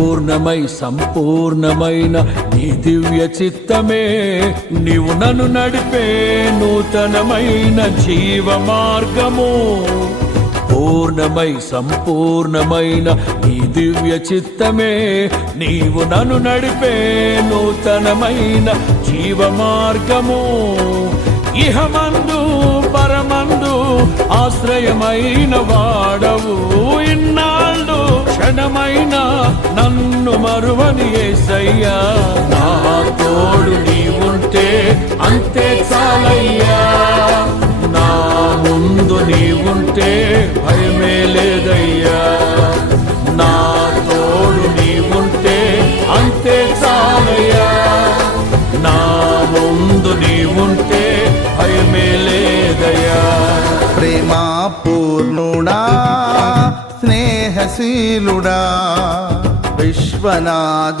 పూర్ణమై సంపూర్ణమైన నీ దివ్య చిత్తమే నీవు నన్ను నడిపే నూతనమైన జీవ మార్గము. పూర్ణమై సంపూర్ణమైన నీ దివ్య చిత్తమే నీవు నన్ను నడిపే నూతనమైన జీవ మార్గము. ఇహమందు పరమందు ఆశ్రయమైన వాడవు, ఇన్నాళ్ళు క్షణమైన నన్ను మరువని యేసయ్యా. నా తోడు నీవుంటే అంతే చాలయ్యా, నా ముందు నీవుంటే భయమే లేదయ్యా. నా తోడు నీవుంటే అంతే చాలయ్యా, నా ముందు నీవుంటే భయమే లేదయ్యా. ప్రేమా పూర్ణుడా స్నేహశీలుడా విశ్వనాథుడా